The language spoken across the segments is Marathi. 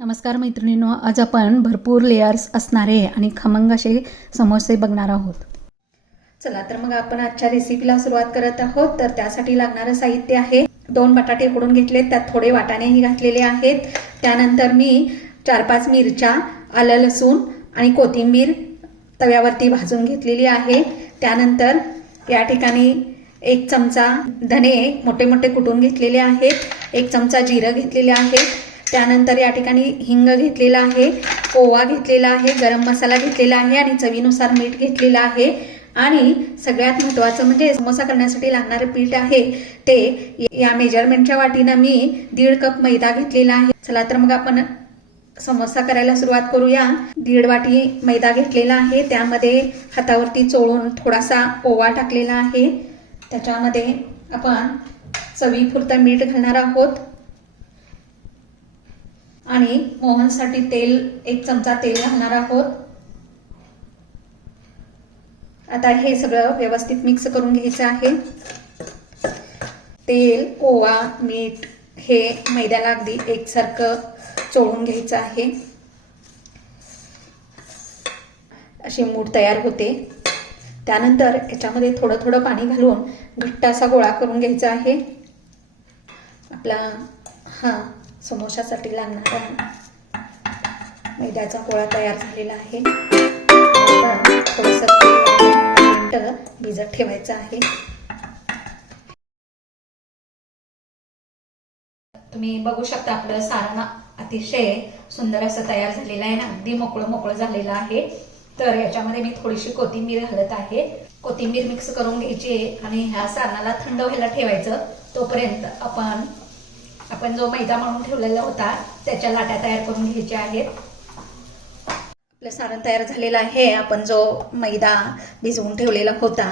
नमस्कार मैत्रिणींनो, आज आपण भरपूर लेयर्स असणारे आणि खमंग असे समोसे बघणार आहोत. चला तर मग आपण आजच्या रेसिपीला सुरुवात करत आहोत. तर त्यासाठी लागणारं साहित्य आहे 2 बटाटे उकडून घेतले, त्यात थोडे वाटाणेही घातलेले आहेत. त्यानंतर मी 4-5 मिरच्या, आलं लसूण आणि कोथिंबीर तव्यावरती भाजून घेतलेली आहे. त्यानंतर या ठिकाणी 1 चमचा धने मोठे मोठे कुटून घेतलेले आहेत, 1 चमचा जिरं घेतलेले आहे. त्यानंतर या ठिकाणी हिंग घेतलेला आहे, ओवा घेतलेला आहे, गरम मसाला घेतलेला आहे आणि चवीनुसार मीठ घेतलेलं आहे. आणि सगळ्यात महत्त्वाचं म्हणजे समोसा करण्यासाठी लागणारे पीठ आहे ते या मेजरमेंटच्या वाटीनं मी 1.5 कप मैदा घेतलेला आहे. चला तर मग आपण समोसा करायला सुरुवात करूया. 1.5 वाटी मैदा घेतलेला आहे, त्यामध्ये हातावरती चोळून थोडासा ओवा टाकलेला आहे. त्याच्यामध्ये आपण चवीपुरतं मीठ घालणार आहोत आणि मोहनसाठी तेल 1 चमचा तेल घालणार आहोत. आता हे सगळं व्यवस्थित मिक्स करून घ्यायचं आहे. तेल, ओवा, मीठ हे मैद्याला अगदी एकसारखं चोळून घ्यायचं आहे. अशी मूठ तयार होते. त्यानंतर याच्यामध्ये थोडं थोडं पाणी घालून घट्ट असा गोळा करून घ्यायचा आहे. आपला समोशासाठी लागणारा मैद्याचा गोळा तयार झालेला आहे. थोडंसं मिनिटं भिजत ठेवायचं आहे. तुम्ही बघू शकता आपलं सारण अतिशय सुंदर असं तयार झालेलं आहे ना, अगदी मोकळं मोकळं झालेलं आहे. तर याच्यामध्ये मी थोडीशी कोथिंबीर घालत आहे. कोथिंबीर मिक्स करून घ्यायची आणि ह्या सारणाला थंड व्हायला ठेवायचं. तोपर्यंत आपण जो मैदा मळून ठेवलेला होता त्याच्या लाट्या तयार करून घ्यायच्या आहेत. आपलं सारण तयार झालेलं आहे. आपण जो मैदा भिजवून ठेवलेला होता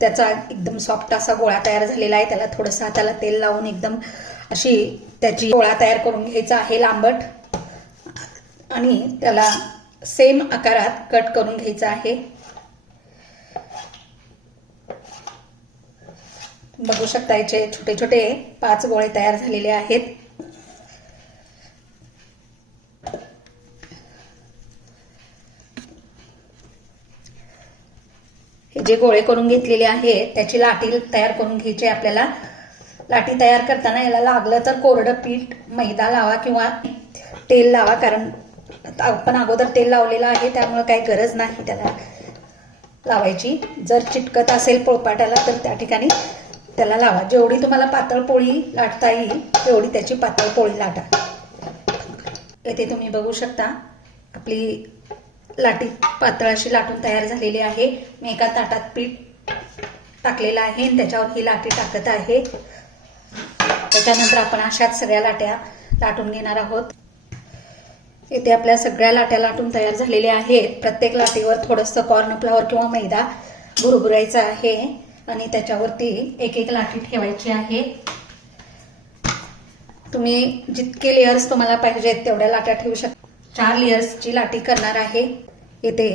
त्याचा एकदम सॉफ्ट असा गोळा तयार झालेला आहे. त्याला थोडंसं हाताला तेल लावून एकदम अशी त्याची गोळा तयार करून घ्यायचा आहे लांबट, आणि त्याला सेम आकारात कट करून घ्यायचा आहे. बघू शकता याचे छोटे छोटे 5 गोळे तयार झालेले आहेत. हे जे गोळे करून घेतलेले आहेत त्याची लाटी तयार करून घ्यायची आपल्याला. लाटी तयार करताना याला लागलं तर कोरडं पीठ मैदा लावा किंवा तेल लावा, कारण आपण अगोदर तेल लावलेलं आहे त्यामुळे काही गरज नाही त्याला लावायची. जर चिटकत असेल पोळपाटाला तर त्या ठिकाणी त्याला लावा. जेवढी तुम्हाला पातळ पोळी लाटता येईल तेवढी त्याची पातळ पोळी लाटा. येथे तुम्ही बघू शकता आपली लाटी पातळ अशी लाटून तयार झालेली आहे. मी एका ताटात पीठ टाकलेलं आहे आणि त्याच्यावर ही लाटी टाकत आहे. त्याच्यानंतर आपण अशाच सगळ्या लाट्या लाटून घेणार आहोत. इथे आपल्या सगळ्या लाट्या लाटून तयार झालेल्या आहेत. प्रत्येक लाटीवर थोडंसं कॉर्नफ्लॉवर किंवा मैदा भुरभुरायचा आहे आणि त्याच्यावरती एक एक लाटी ठेवायची आहे. तुम्ही जितके लेयर्स तुम्हाला पाहिजेत तेवढ्या लाट्या ठेवू शकता. 4 लेयर्सची लाटी करणार आहे. इथे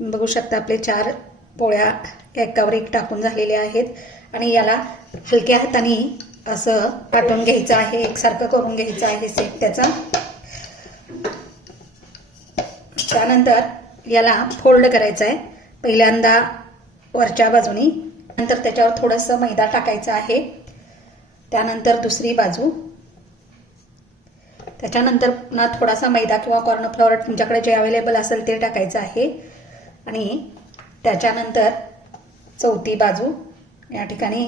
बघू शकता आपले 4 पोळ्या एकावर एक टाकून झालेल्या आहेत आणि याला हलक्या हाताने असं काटून घ्यायचं आहे, एकसारखं करून घ्यायचं आहे सेट त्याचा. त्यानंतर याला फोल्ड करायचं आहे. पहिल्यांदा वरच्या बाजूनी, नंतर त्याच्यावर थोडंसं मैदा टाकायचं आहे. त्यानंतर दुसरी बाजू, त्याच्यानंतर पुन्हा थोडासा मैदा किंवा कॉर्नफ्लॉवर तुमच्याकडे जे अवेलेबल असेल ते टाकायचं आहे. आणि त्याच्यानंतर चौथी बाजू या ठिकाणी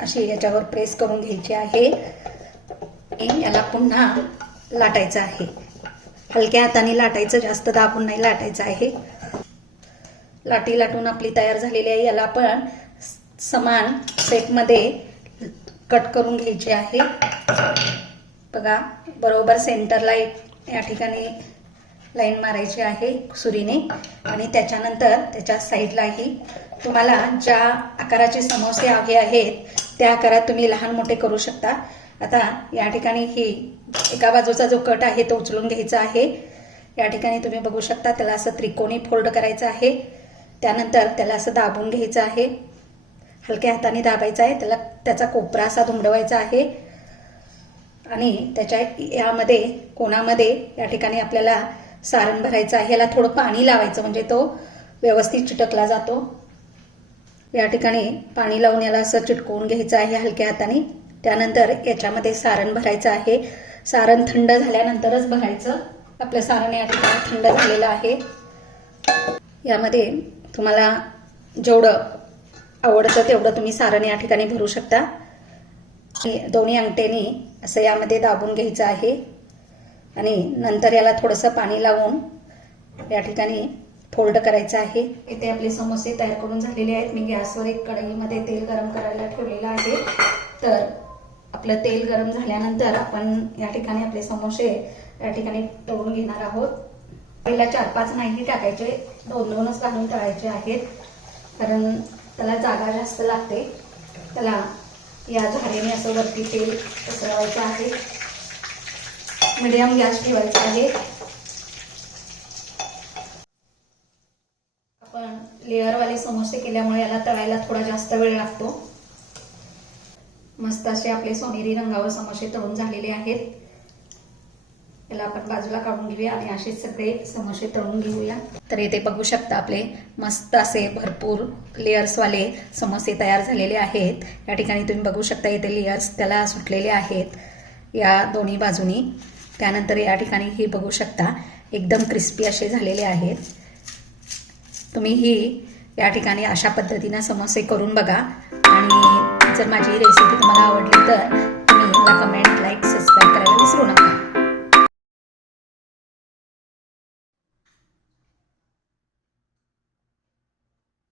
अशी याच्यावर प्रेस करून घ्यायची आहे. याला पुन्हा लाटायचं आहे. हलक्या हाताने लाटायचं, जास्त दाबून नाही लाटायचं आहे. लाटी लाटून आपली तयार झालेली आहे. याला आपण समान सेटमध्ये कट करून घ्यायची आहे. बघा, बरोबर सेंटरला एक या ठिकाणी लाईन मारायची आहे सुरीने आणि त्याच्यानंतर त्याच्या साईडलाही तुम्हाला ज्या आकाराचे समोसे हवे आहेत त्या आकारात तुम्ही लहान मोठे करू शकता. आता या ठिकाणी ही एका बाजूचा जो कट आहे तो उचलून घ्यायचा आहे. या ठिकाणी तुम्ही बघू शकता त्याला असं त्रिकोणी फोल्ड करायचं आहे. त्यानंतर त्याला असं दाबून घ्यायचं आहे, हलक्या हाताने दाबायचं आहे. त्याचा कोपरा असा दुमडवायचा आहे आणि त्याच्या यामध्ये कोणामध्ये या ठिकाणी आपल्याला सारण भरायचं आहे. याला थोडं पाणी लावायचं म्हणजे तो व्यवस्थित चिटकला जातो. या ठिकाणी पाणी लावून याला असं चिटकवून घ्यायचं आहे हलक्या हाताने. त्यानंतर याच्यामध्ये सारण भरायचं आहे. सारण थंड झाल्यानंतरच भरायचं. आपलं सारण या ठिकाणी थंड झालेलं आहे. यामध्ये तुम्हाला जेवढं आवडतं तेवढं तुम्ही सारण या ठिकाणी भरू शकता. दोन्ही अंगठ्यानी असं यामध्ये दाबून घ्यायचं आहे आणि नंतर याला थोडंसं पाणी लावून या ठिकाणी फोल्ड करायचं आहे. इथे आपले समोसे तयार करून झालेले आहेत. मी गॅसवर एक कढईमध्ये तेल गरम करायला ठेवलेलं आहे. तर आपलं तेल गरम झाल्यानंतर आपण या ठिकाणी आपले समोसे या ठिकाणी तळून घेणार आहोत. पहिला 4-5 नाही टाकायचे, 2-2च घालून तळायचे आहेत, कारण त्याला जागा जास्त लागते. त्याला या झारेने असं वरती तेल पसरवायचं आहे. मीडियम गॅस ठेवायचा आहे. आपण लेअरवाले समोसे केल्यामुळे याला तळायला थोडा जास्त वेळ लागतो. मस्त असे आपले सोनेरी रंगावर समोसे तळून झालेले आहेत. याला आपण बाजूला काढून घेऊया आणि असे सगळे समोसे तळून घेऊया. तर इथे बघू शकता आपले मस्त असे भरपूर लेयर्सवाले समोसे तयार झालेले आहेत. या ठिकाणी तुम्ही बघू शकता इथे लेयर्स त्याला सुटलेले आहेत या दोन्ही बाजूनी. त्यानंतर या ठिकाणी हे बघू शकता एकदम क्रिस्पी असे झालेले आहेत. तुम्ही ही या ठिकाणी अशा पद्धतीने समोसे करून बघा आणि जर माझी रेसिपी तुम्हाला आवडली तर तुम्ही मला कमेंट, लाईक, सबस्क्राईब करायला विसरू नका.